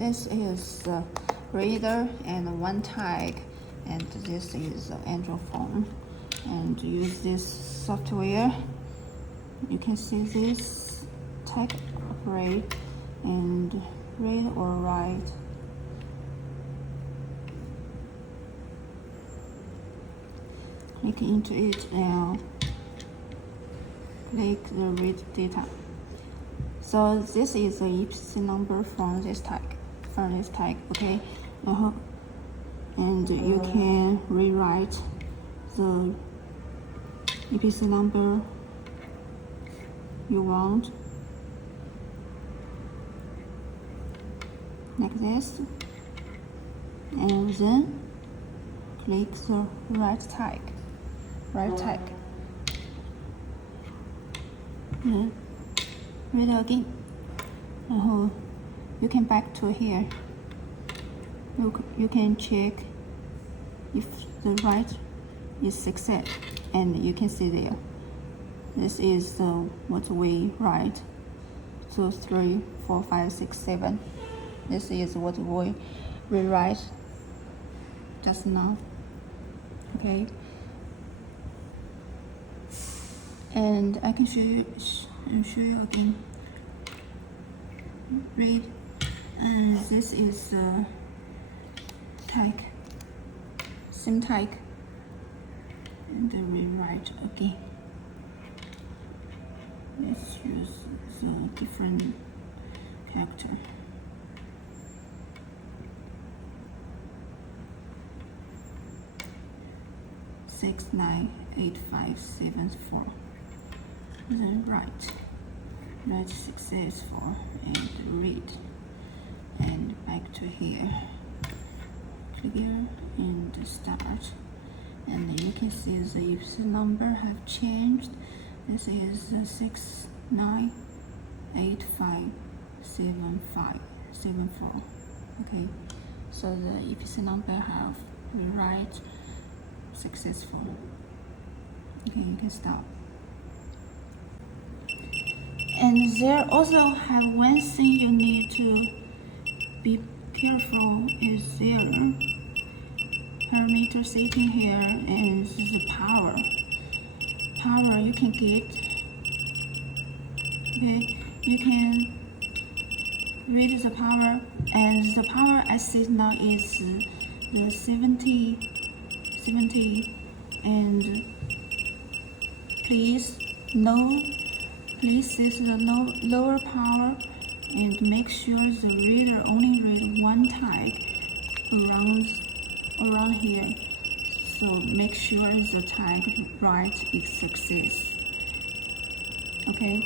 this is the reader and one tag, and this is the Android phone. And use this software. You can see this tag operate and read or write. Click into it now. Click the read data. So this is the EPC number from this tag. Okay. And you can rewrite the EPC number you want, like this, and then click the right tag. Then read again. You can back to here. You can check if the write is success, and you can see there. This is what we write. 2, 3, 4, 5, 6, 7. This is what we rewrite just now. Okay. And I can show you again. Read, and this is tag, same tag, and then rewrite again. Let's use the different character. Six, 9, 8, 5, 7, 4. Then write successful and read, and back to here. Click here and start, and you can see the EPC number have changed. This is 6, 9, 8, 5, 7, 5, 7, 4. Okay, so the EPC number have rewrite successful. Okay, you can stop. And there also have one thing you need to be careful is there parameter setting here, and this is the power you can get. Okay, you can read the power, and the power I see now is the 70, and please set the lower power, and make sure the reader only read one tag around here. So make sure the tag write is success. Okay.